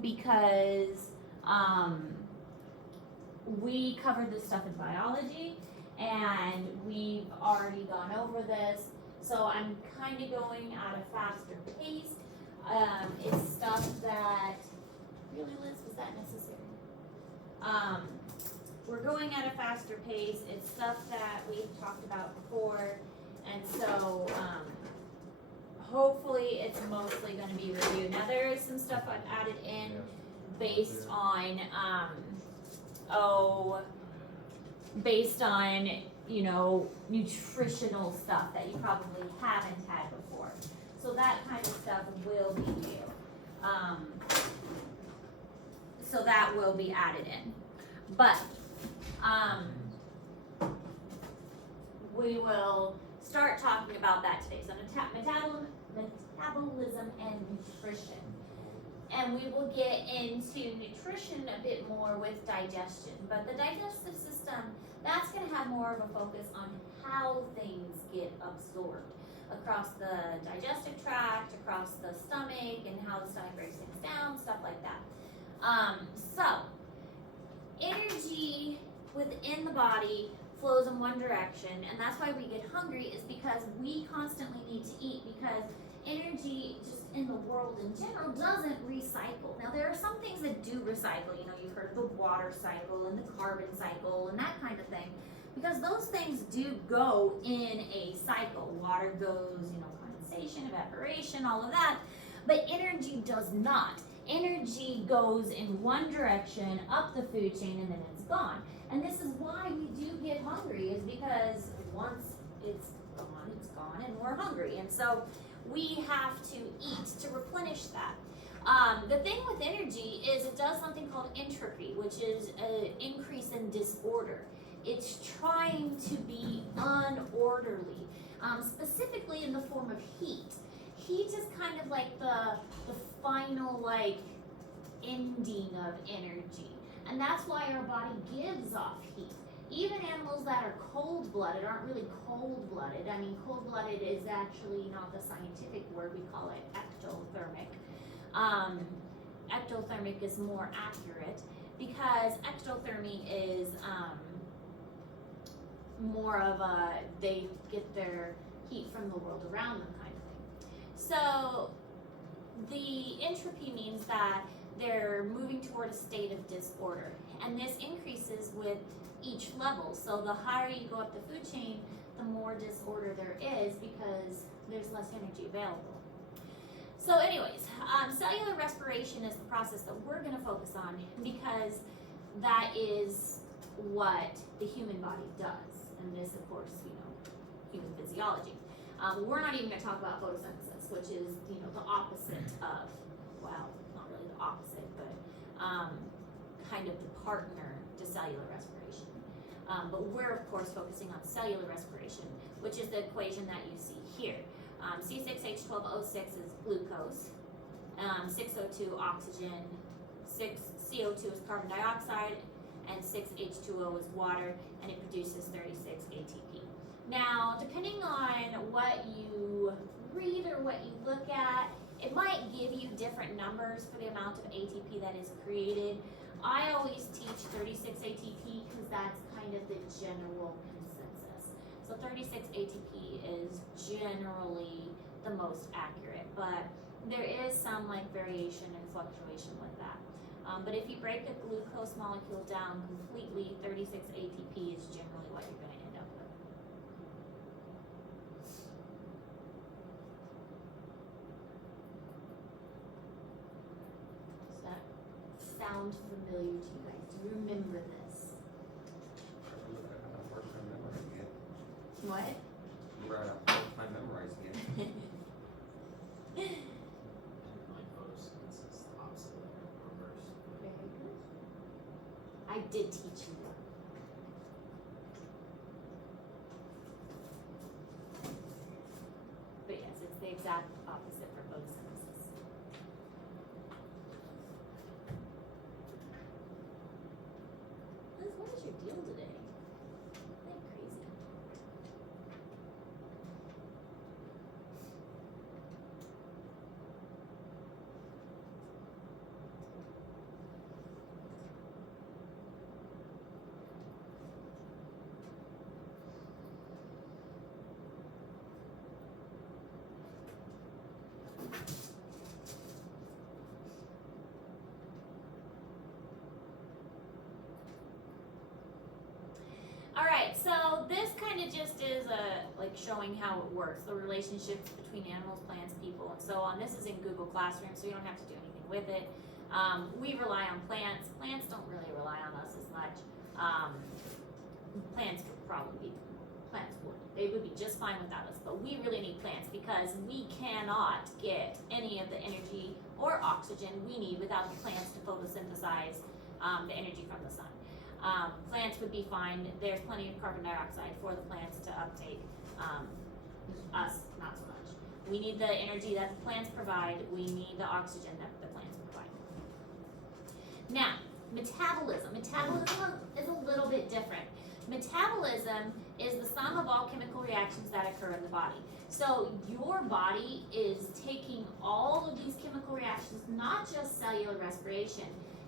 because we covered this stuff in biology and we've already gone over this, so I'm kind of going at a faster pace. It's stuff that, really, Liz, was that necessary? We're going at a faster pace. It's stuff that we've talked about before, and so hopefully it's mostly going to be reviewed. Now there is some stuff I've added in based on you know, nutritional stuff that you probably haven't had before. So that kind of stuff will be new. So that will be added in. But we will start talking about that today. So metabolism and nutrition. And we will get into nutrition a bit more with digestion. But the digestive system, that's going to have more of a focus on how things get absorbed across the digestive tract, across the stomach, and how the stomach breaks things down, stuff like that. So, energy within the body flows in one direction, and that's why we get hungry, is because we constantly need to eat, because energy just in the world in general doesn't recycle. Now there are some things that do recycle, you know, you've heard of the water cycle and the carbon cycle and that kind of thing, because those things do go in a cycle. Water goes, you know, condensation, evaporation, all of that, but energy does not. Energy goes in one direction up the food chain and then it's gone. And this is why we do get hungry, is because once it's gone and we're hungry. And so we have to eat to replenish that. The thing with energy is it does something called entropy, which is an increase in disorder. It's trying to be unorderly, specifically in the form of heat. Heat is kind of like the final ending of energy, and that's why our body gives off heat. Even animals that are cold-blooded aren't really cold-blooded. I mean, cold-blooded is actually not the scientific word. We call it ectothermic. Ectothermic is more accurate because ectothermy is more of they get their heat from the world around them kind of thing. So the entropy means that they're moving toward a state of disorder, and this increases with each level. So the higher you go up the food chain, the more disorder there is because there's less energy available. So anyways, cellular respiration is the process that we're going to focus on because that is what the human body does. And this, of course, you know, human physiology. We're not even going to talk about photosynthesis, which is, you know, the opposite of, well, not really the opposite, but kind of the partner to cellular respiration. But we're, of course, focusing on cellular respiration, which is the equation that you see here. C6H12O6 is glucose, 6O2 oxygen, 6CO2 is carbon dioxide, and 6H2O is water, and it produces 36 ATP. Now, depending on what you read or what you look at, it might give you different numbers for the amount of ATP that is created. I always teach 36 ATP because that's kind of the general consensus. So 36 ATP is generally the most accurate, but there is some variation and fluctuation with that. But if you break a glucose molecule down completely, 36 ATP is generally what you're going to end up with. Does that sound familiar to you guys? Do you remember this? What? We're at a hard time memorizing it. I did teach you that. But yes, it's the exact opposite for photosynthesis. Liz, what is your deal today? Isn't that crazy? it just is like showing how it works, the relationships between animals, plants, people, and so on. This is in Google Classroom, so you don't have to do anything with it. We rely on plants. Plants don't really rely on us as much. Plants they would be just fine without us, but we really need plants because we cannot get any of the energy or oxygen we need without the plants to photosynthesize the energy from the sun. Plants would be fine. There's plenty of carbon dioxide for the plants to uptake. Us, not so much. We need the energy that the plants provide. We need the oxygen that the plants provide. Now, metabolism. Metabolism is a little bit different. Metabolism is the sum of all chemical reactions that occur in the body. So your body is taking all of these chemical reactions, not just cellular respiration,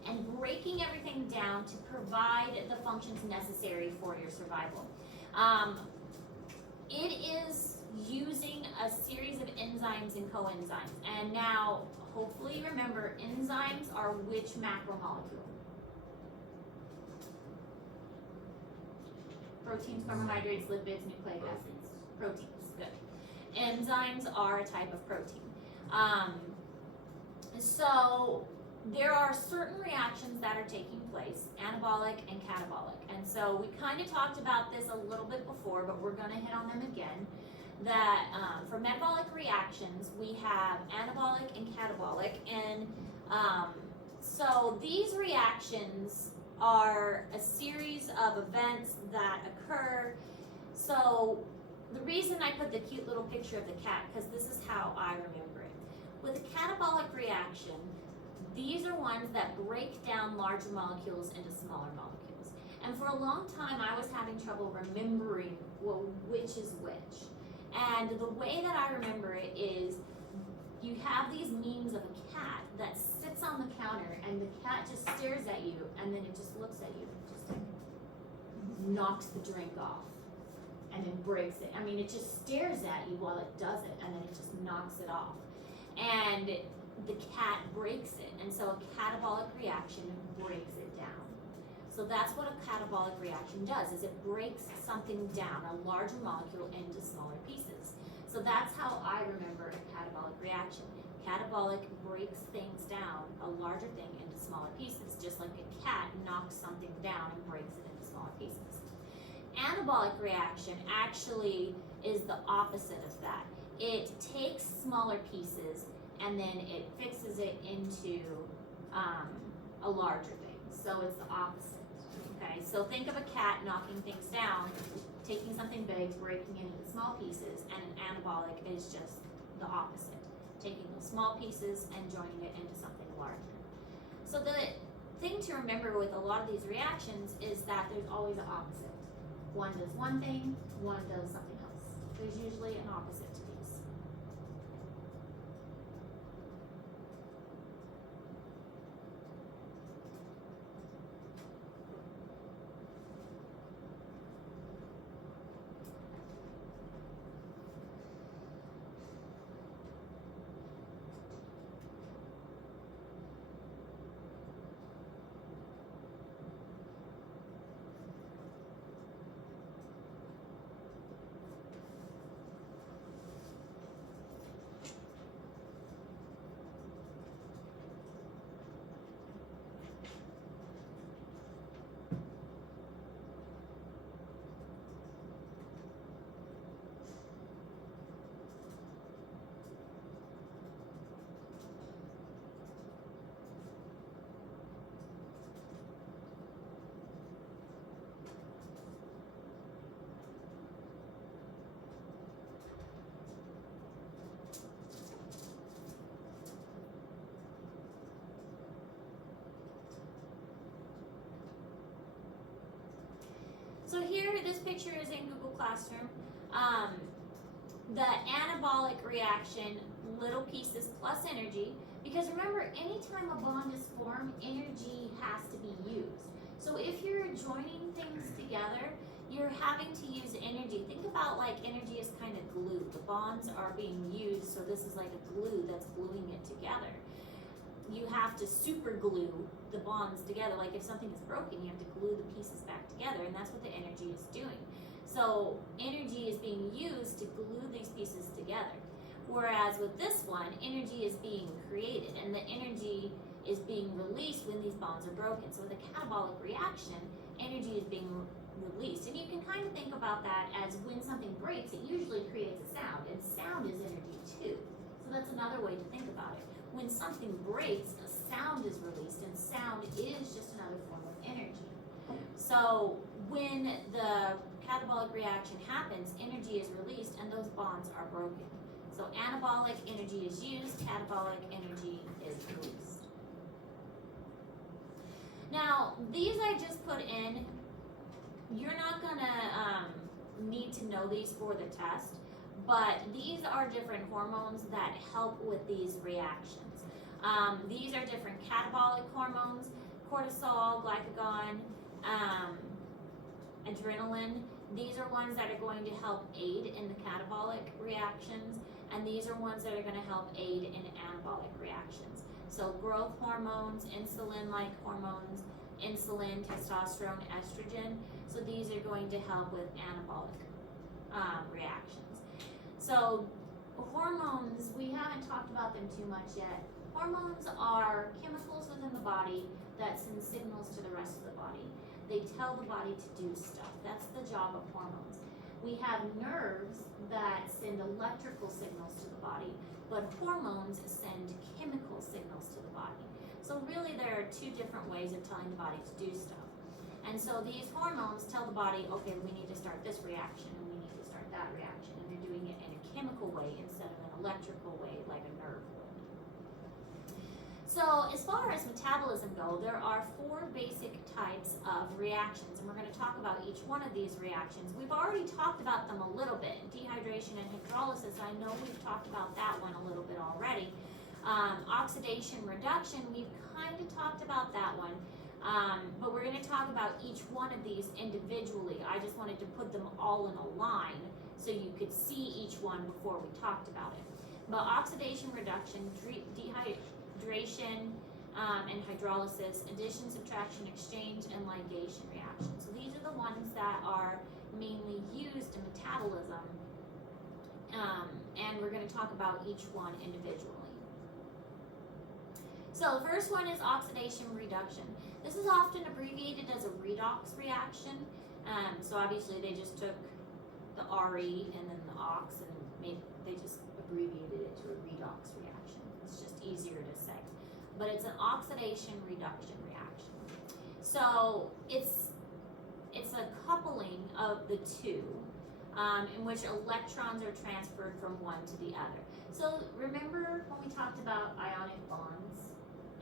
and breaking everything down to provide the functions necessary for your survival. It is using a series of enzymes and coenzymes. And now, hopefully remember, enzymes are which macromolecule? Proteins, carbohydrates, lipids, nucleic acids. Proteins, good. Enzymes are a type of protein. So there are certain reactions that are taking place, anabolic and catabolic. And so we kind of talked about this a little bit before, but we're going to hit on them again. That for metabolic reactions, we have anabolic and catabolic. And so these reactions are a series of events that occur. So the reason I put the cute little picture of the cat, because this is how I remember it. With a catabolic reaction, these are ones that break down larger molecules into smaller molecules. And for a long time, I was having trouble remembering, well, which is which. And the way that I remember it is you have these memes of a cat that sits on the counter and the cat just stares at you and then it just looks at you and just like knocks the drink off and then breaks it. I mean, it just stares at you while it does it and then it just knocks it off. And the cat breaks it. And so a catabolic reaction breaks it down. So that's what a catabolic reaction does, is it breaks something down, a larger molecule, into smaller pieces. So that's how I remember a catabolic reaction. Catabolic breaks things down, a larger thing, into smaller pieces, just like a cat knocks something down and breaks it into smaller pieces. Anabolic reaction actually is the opposite of that. It takes smaller pieces and then it fixes it into a larger thing. So it's the opposite. Okay, so think of a cat knocking things down, taking something big, breaking it into small pieces, and an anabolic is just the opposite, taking those small pieces and joining it into something larger. So the thing to remember with a lot of these reactions is that there's always an opposite. One does one thing, one does something else. There's usually an opposite to these. So here, this picture is in Google Classroom. The anabolic reaction, little pieces plus energy, because remember, anytime a bond is formed, energy has to be used. So if you're joining things together, you're having to use energy. Think about like energy is kind of glue. The bonds are being used, so this is like a glue that's gluing it together. You have to super glue the bonds together. Like if something is broken, you have to glue the pieces back together, and that's what the energy is doing. So energy is being used to glue these pieces together. Whereas with this one, energy is being created, and the energy is being released when these bonds are broken. So with a catabolic reaction, energy is being released. And you can kind of think about that as when something breaks, it usually creates a sound, and sound is energy too. So that's another way to think about it. When something breaks, a sound is released, and sound is just another form of energy. So when the catabolic reaction happens, energy is released and those bonds are broken. So anabolic energy is used, catabolic energy is released. Now, these I just put in. You're not gonna need to know these for the test, but these are different hormones that help with these reactions. These are different catabolic hormones: cortisol, glucagon, adrenaline. These are ones that are going to help aid in the catabolic reactions, and these are ones that are going to help aid in anabolic reactions. So growth hormones, insulin-like hormones, insulin, testosterone, estrogen. So these are going to help with anabolic reactions. So hormones, we haven't talked about them too much yet. Hormones are chemicals within the body that send signals to the rest of the body. They tell the body to do stuff. That's the job of hormones. We have nerves that send electrical signals to the body, but hormones send chemical signals to the body. So really there are two different ways of telling the body to do stuff. And so these hormones tell the body, okay, we need to start this reaction and we need to start that reaction. And they're doing it in a chemical way instead of an electrical way like a nerve would. So as far as metabolism goes, there are 4 basic types of reactions, and we're going to talk about each one of these reactions. We've already talked about them a little bit. Dehydration and hydrolysis, I know we've talked about that one a little bit already. Oxidation reduction, we've kind of talked about that one, but we're going to talk about each one of these individually. I just wanted to put them all in a line so you could see each one before we talked about it. But oxidation reduction, dehydration, and hydrolysis, addition, subtraction, exchange, and ligation reactions. So these are the ones that are mainly used in metabolism, and we're going to talk about each one individually. So the first one is oxidation reduction. This is often abbreviated as a redox reaction. So obviously they just took the RE and then the ox and they just abbreviated it to a redox reaction. It's just easier to say. But it's an oxidation reduction reaction. So it's a coupling of the two, in which electrons are transferred from one to the other. So remember when we talked about ionic bonds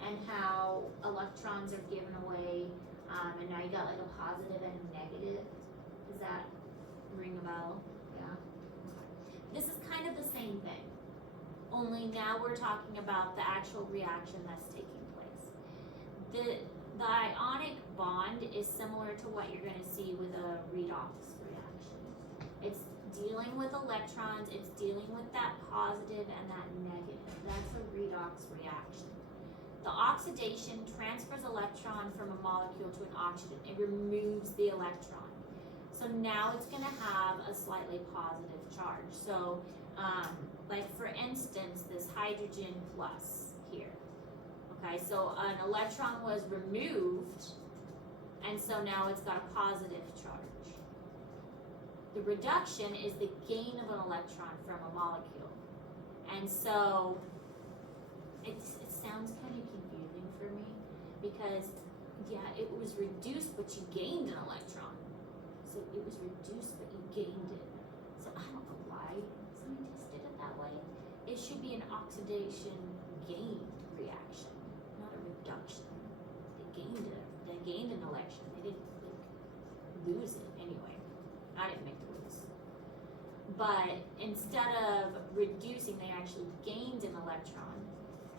and how electrons are given away, and now you got like a positive and a negative? Does that ring a bell? Yeah. This is kind of the same thing, only now we're talking about the actual reaction that's taking place. The ionic bond is similar to what you're going to see with a redox reaction. It's dealing with electrons, it's dealing with that positive and that negative. That's a redox reaction. The oxidation transfers electron from a molecule to an oxygen. It removes the electron. So now it's going to have a slightly positive charge. So like for instance, this hydrogen plus here. Okay, so an electron was removed, and so now it's got a positive charge. The reduction is the gain of an electron from a molecule. And so it sounds kind of confusing for me because, yeah, it was reduced, but you gained an electron. So it was reduced, but you gained it. So I don't know why scientists did it that way. It should be an oxidation gain reaction, not a reduction. They gained an electron. They didn't lose it anyway. I didn't make the rules. But instead of reducing, they actually gained an electron.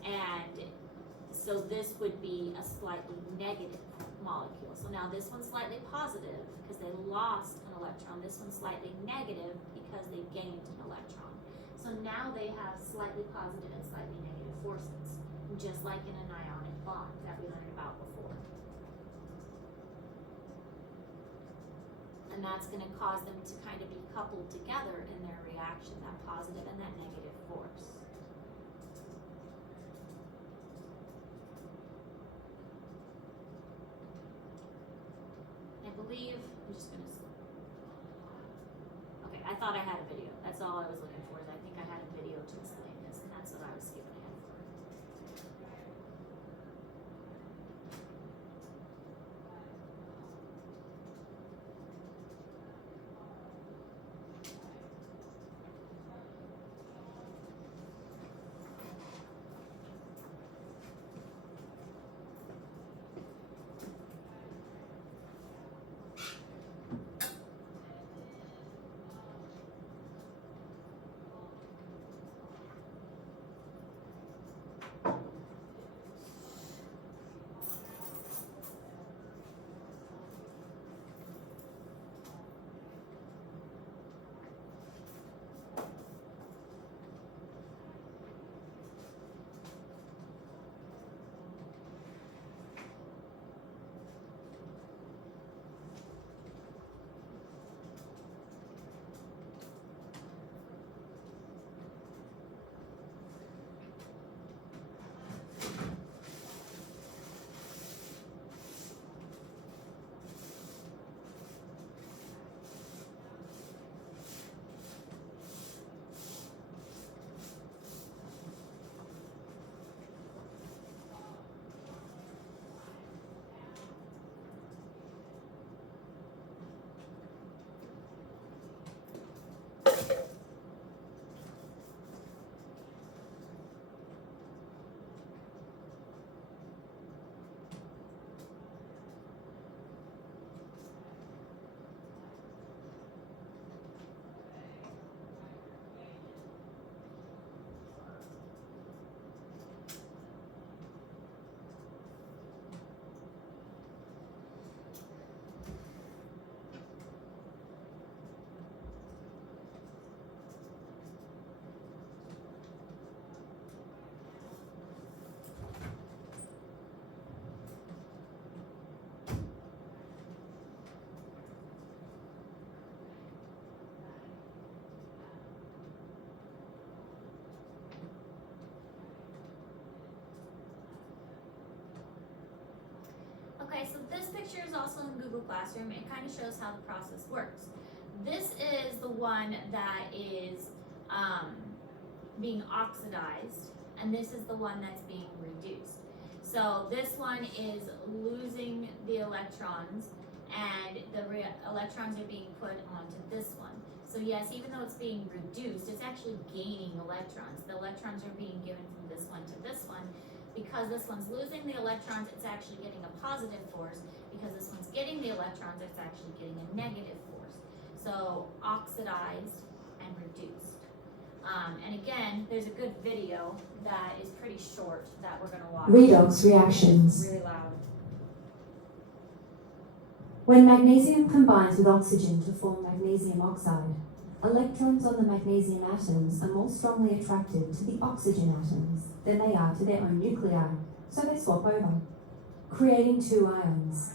And so this would be a slightly negative molecule. So now this one's slightly positive because they lost an electron. This one's slightly negative because they gained an electron. So now they have slightly positive and slightly negative forces, just like in an ionic bond that we learned about before. and that's going to cause them to kind of be coupled together in their reaction, that positive and that negative force. I believe, I'm just going to, okay, I thought I had a video. That's all I was looking for, is I think I had a video to explain this, and that's what I was skipping ahead for. Okay, so this picture is also in Google Classroom. It kind of shows how the process works. This is the one that is being oxidized, and this is the one that's being reduced. So this one is losing the electrons, and the electrons are being put onto this one. So yes, even though it's being reduced, it's actually gaining electrons. The electrons are being given from this one to this one. Because this one's losing the electrons, it's actually getting a positive force. Because this one's getting the electrons, it's actually getting a negative force. So oxidized and reduced. And again, there's a good video that is pretty short that we're going to watch. Redox reactions. Really loud. When magnesium combines with oxygen to form magnesium oxide, electrons on the magnesium atoms are more strongly attracted to the oxygen atoms than they are to their own nuclei, so they swap over, creating two ions.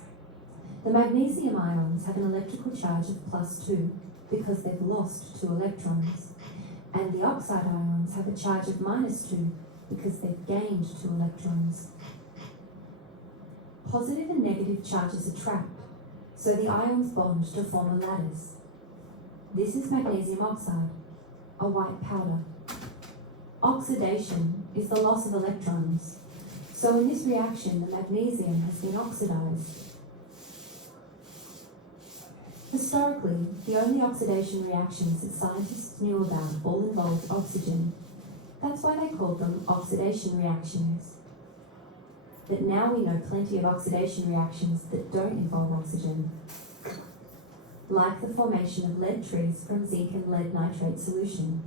The magnesium ions have an electrical charge of +2 because they've lost 2 electrons, and the oxide ions have a charge of -2 because they've gained 2 electrons. Positive and negative charges attract, so the ions bond to form a lattice. This is magnesium oxide, a white powder. Oxidation is the loss of electrons, so in this reaction the magnesium has been oxidized. Historically, the only oxidation reactions that scientists knew about all involved oxygen. That's why they called them oxidation reactions. But now we know plenty of oxidation reactions that don't involve oxygen, like the formation of lead trees from zinc and lead nitrate solution.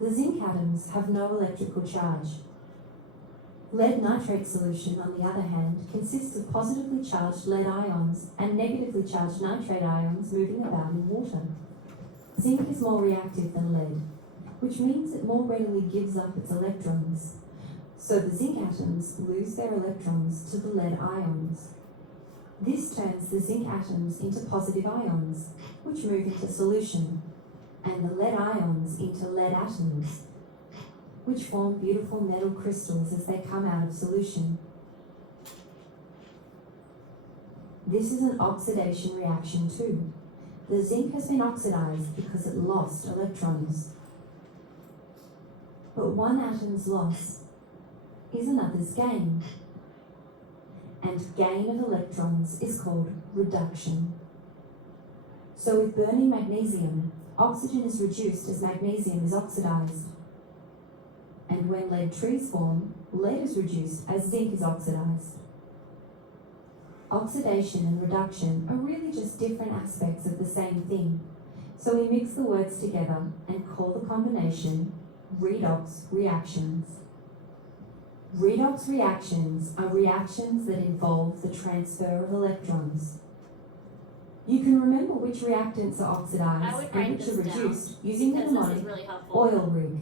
The zinc atoms have no electrical charge. Lead nitrate solution, on the other hand, consists of positively charged lead ions and negatively charged nitrate ions moving about in water. Zinc is more reactive than lead, which means it more readily gives up its electrons. So the zinc atoms lose their electrons to the lead ions. This turns the zinc atoms into positive ions, which move into solution, and the lead ions into lead atoms, which form beautiful metal crystals as they come out of solution. This is an oxidation reaction too. The zinc has been oxidized because it lost electrons. But one atom's loss is another's gain. And gain of electrons is called reduction. So with burning magnesium, oxygen is reduced as magnesium is oxidized. And when lead trees form, lead is reduced as zinc is oxidized. Oxidation and reduction are really just different aspects of the same thing. So we mix the words together and call the combination redox reactions. Redox reactions are reactions that involve the transfer of electrons. You can remember which reactants are I oxidized would and write which are this down reduced using the because this is mnemonic really helpful. oil rig.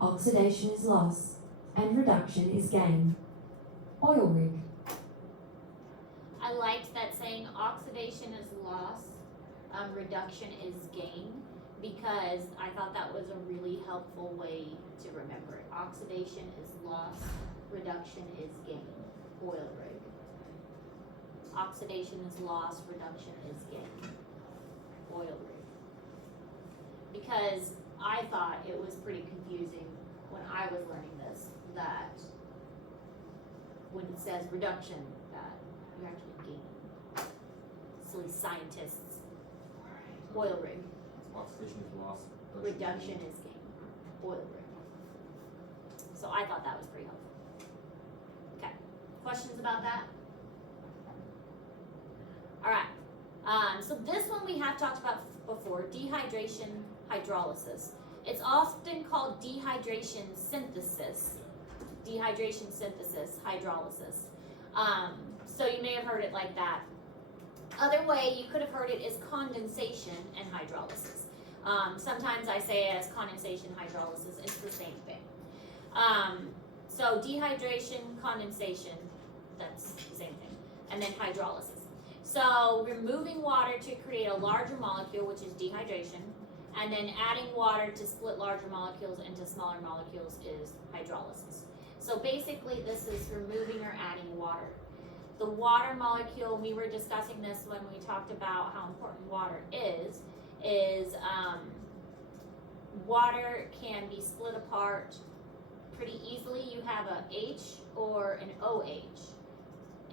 Oxidation is loss and reduction is gain. Oil rig. I liked that saying oxidation is loss, reduction is gain, because I thought that was a really helpful way to remember it. Oxidation is loss, reduction is gain. Oil rig. Oxidation is loss, reduction is gain. Oil rig. Because I thought it was pretty confusing when I was learning this, that when it says reduction, that you're actually gaining. Silly scientists. Oil rig. Oxidation is loss. Reduction is gain. Oil rig. So I thought that was pretty helpful. Okay. Questions about that? Alright. So this one we have talked about before, dehydration hydrolysis. It's often called dehydration synthesis. Dehydration synthesis hydrolysis. So you may have heard it like that. Other way you could have heard it is condensation and hydrolysis. Sometimes I say it as condensation hydrolysis. It's the same thing. So dehydration, condensation, that's the same thing. And then hydrolysis. So removing water to create a larger molecule, which is dehydration, and then adding water to split larger molecules into smaller molecules is hydrolysis. So basically this is removing or adding water. The water molecule, we were discussing this when we talked about how important water is water can be split apart pretty easily. You have a H or an OH.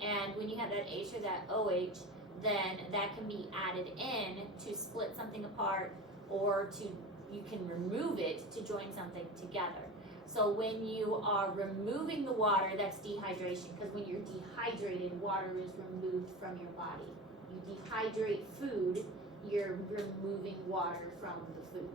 And when you have that H or that OH, then that can be added in to split something apart, or you can remove it to join something together. So when you are removing the water, that's dehydration, because when you're dehydrated, water is removed from your body. You dehydrate food, you're removing water from the food.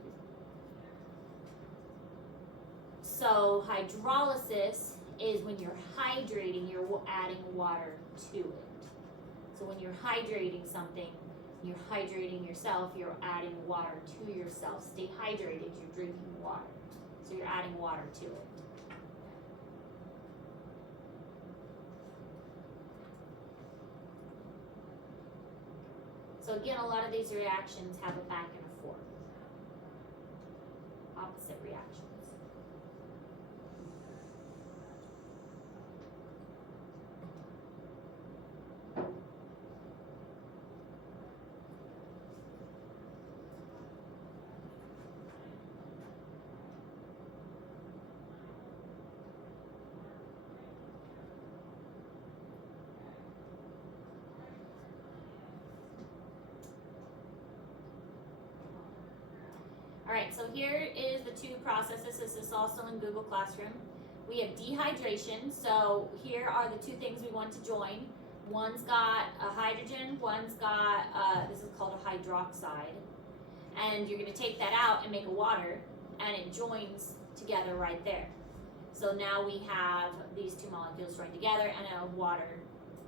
So hydrolysis is when you're hydrating, you're adding water to it. So when you're hydrating something, you're hydrating yourself, you're adding water to yourself. Stay hydrated, you're drinking water. So you're adding water to it. So again, a lot of these reactions have a back and a forth. Opposite reactions. Alright, so here is the two processes. This is also in Google Classroom. We have dehydration. So here are the two things we want to join. One's got a hydrogen, one's got, this is called a hydroxide. And you're going to take that out and make a water, and it joins together right there. So now we have these two molecules joined together and a water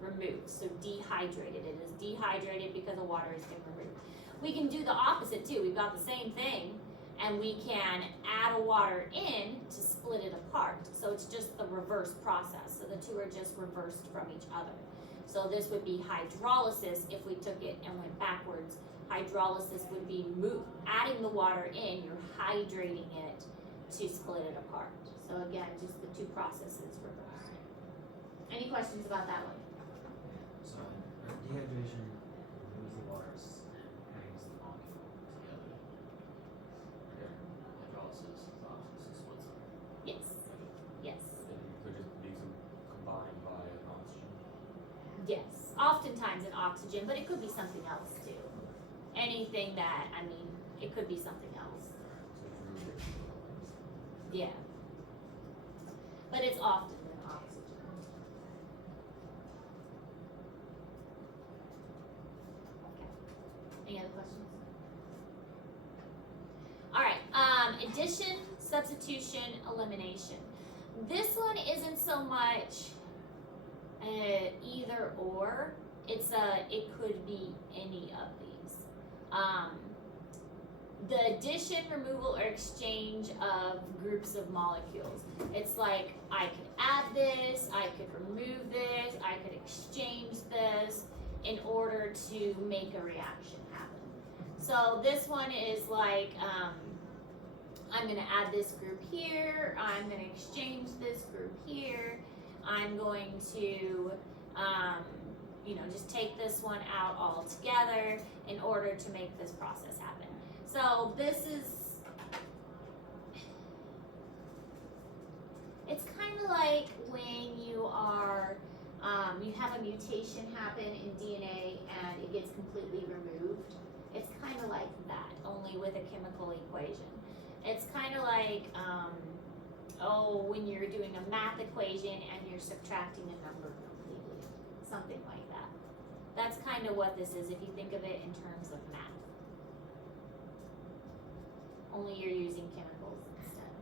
removed. So dehydrated. It is dehydrated because the water has been removed. We can do the opposite too. We've got the same thing, and we can add a water in to split it apart. So it's just the reverse process. So the two are just reversed from each other. So this would be hydrolysis if we took it and went backwards. Hydrolysis would be adding the water in, you're hydrating it to split it apart. So again, just the two processes reversed. Any questions about that one? So dehydration removes the waters, brings the molecule together. Hydrolysis is oxygen splits them. Yes. Yes. It could just be combined by oxygen. Yes. Oftentimes an oxygen, but it could be something else too. Anything that, I mean, it could be something else. So it's really Yeah. But it's often an oxygen. Okay. Any other questions? Alright, addition, substitution, elimination. This one isn't so much either or. It could be any of these. The addition, removal, or exchange of groups of molecules. It's like I could add this, I could remove this, I could exchange this in order to make a reaction happen. So this one is like, I'm going to add this group here, I'm going to exchange this group here, I'm going to, just take this one out altogether in order to make this process happen. So this is, it's kind of like when you are, you have a mutation happen in DNA and it gets completely removed. It's kind of like that, only with a chemical equation. It's kind of like, when you're doing a math equation and you're subtracting a number completely, something like that. That's kind of what this is if you think of it in terms of math. Only you're using chemicals instead.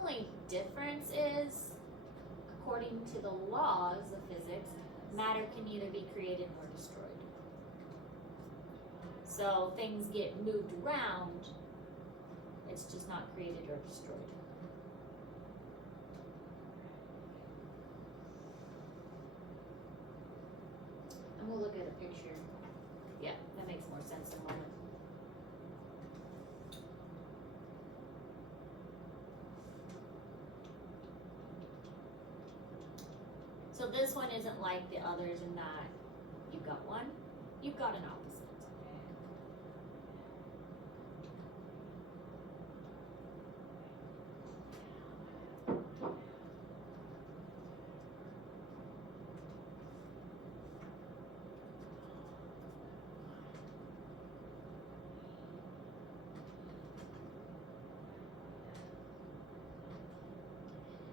Only difference is, according to the laws of physics, matter can neither be created nor destroyed. So things get moved around, it's just not created or destroyed. And we'll look at a picture. Yeah, that makes more sense in a moment. So this one isn't like the others in that you've got one, you've got an opposite.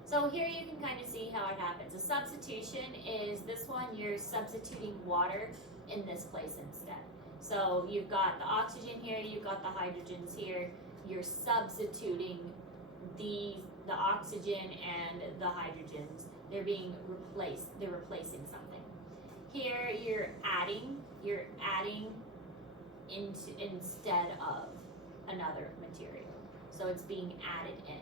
So here you can kind of see how it happens. A substitution is this one, you're substituting water in this place instead. So you've got the oxygen here, you've got the hydrogens here, you're substituting the oxygen and the hydrogens. They're being replaced, they're replacing something. Here you're adding instead of another material. So it's being added in.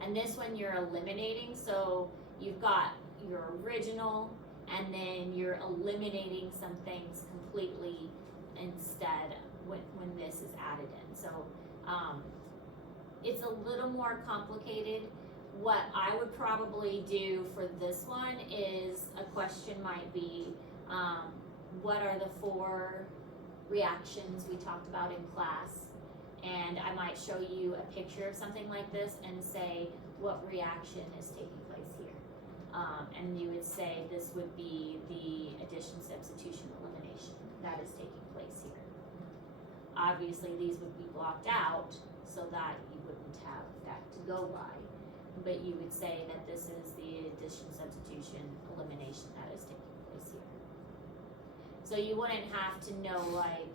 And this one you're eliminating, so you've got your original and then you're eliminating some things completely instead when this is added in. So it's a little more complicated. What I would probably do for this one is a question might be, what are the 4 reactions we talked about in class? And I might show you a picture of something like this and say what reaction is taking place here. And you would say this would be the addition, substitution, elimination that is taking place here. Obviously these would be blocked out so that you wouldn't have that to go by. But you would say that this is the addition, substitution, elimination that is taking place here. So you wouldn't have to know like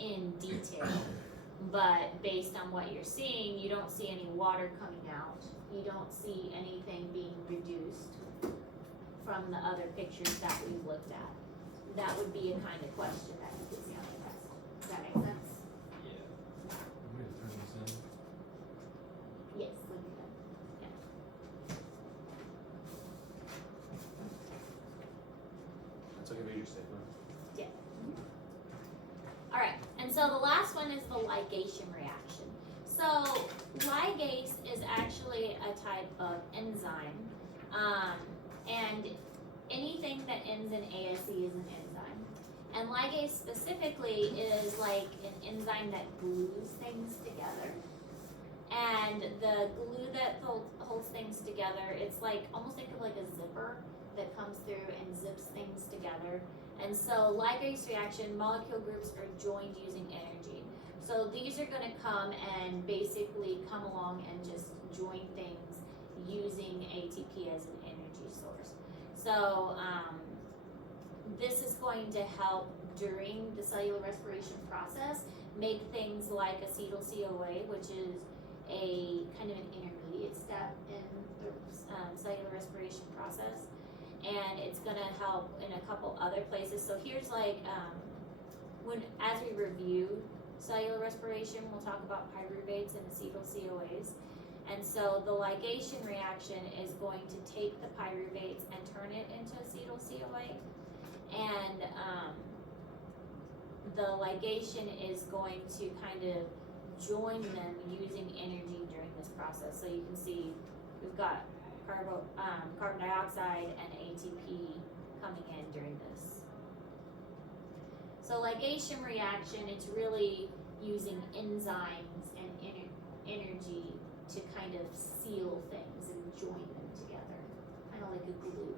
in detail but based on what you're seeing, you don't see any water coming out. You don't see anything being reduced from the other pictures that we've looked at. That would be a kind of question that you could see on the test. Does that make sense? Yeah. I'm gonna turn this in. Yes, when you're done. That's like a major statement. All right, and so the last one is the ligation reaction. So ligase is actually a type of enzyme, and anything that ends in ASE is an enzyme. And ligase specifically is like an enzyme that glues things together. And the glue that holds things together, it's like, almost think of like a zipper that comes through and zips things together. And so ligase reaction, molecule groups are joined using energy. So these are gonna come and basically come along and just join things using ATP as an energy source. So this is going to help during the cellular respiration process make things like acetyl-CoA, which is a kind of an intermediate step in the cellular respiration process. And it's gonna help in a couple other places. So here's like, as we review cellular respiration, we'll talk about pyruvates and acetyl-CoAs. And so the ligation reaction is going to take the pyruvates and turn it into acetyl-CoA. And the ligation is going to kind of join them using energy during this process. So you can see we've got carbon dioxide and ATP coming in during this. So ligation reaction, it's really using enzymes and energy to kind of seal things and join them together, kind of like a glue.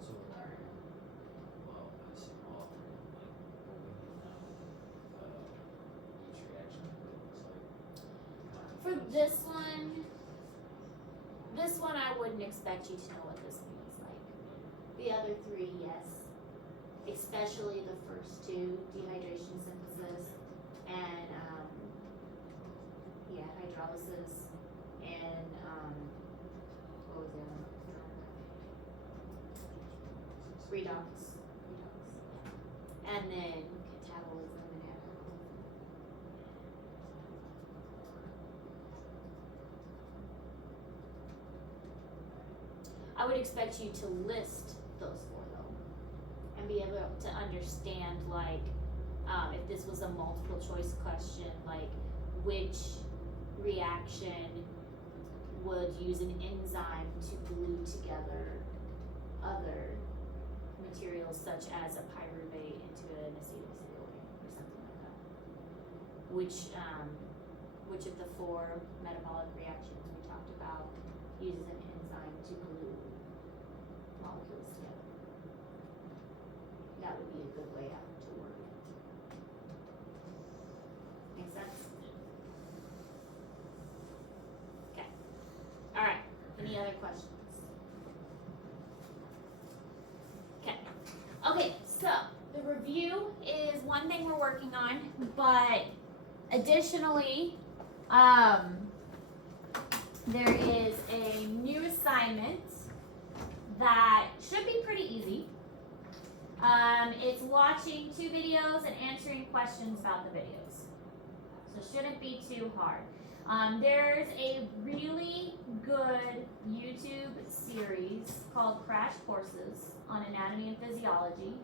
So, well, I assume all three, like, what we need now, each reaction, what it looks like. For this one I wouldn't expect you to know what this means like. The other three, yes. Especially the first two, dehydration synthesis and hydrolysis and what was the other one? Redox. And then catabolism and anabolism. I would expect you to list those four though, and be able to understand like, if this was a multiple choice question, like which reaction would use an enzyme to glue together other materials such as a pyruvate into an acetyl-CoA or something like that. Which of the four metabolic reactions we talked about uses an enzyme to glue molecules together? That would be a good way out to work it. Make sense? Okay. All right. Any other questions? Okay, so the review is one thing we're working on, but additionally, there is a new assignment that should be pretty easy. It's watching 2 videos and answering questions about the videos. So it shouldn't be too hard. There's a really good YouTube series called Crash Courses on Anatomy and Physiology.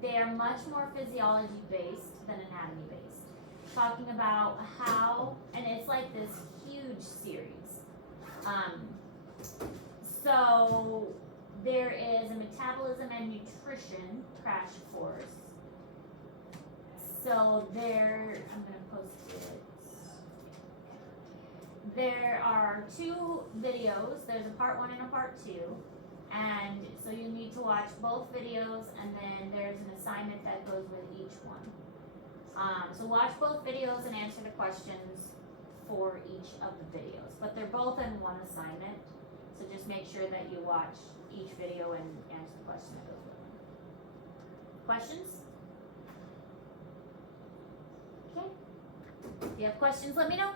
They are much more physiology based than anatomy based, talking about how, and it's like this huge series. So there is a metabolism and nutrition crash course. So there, I'm gonna post it. there are 2 videos. There's a part 1 and a part 2. And so you need to watch both videos, and then there's an assignment that goes with each one. So watch both videos and answer the questions for each of the videos. But they're both in one assignment. So just make sure that you watch each video and answer the question that goes with them. Questions? Okay. If you have questions, let me know.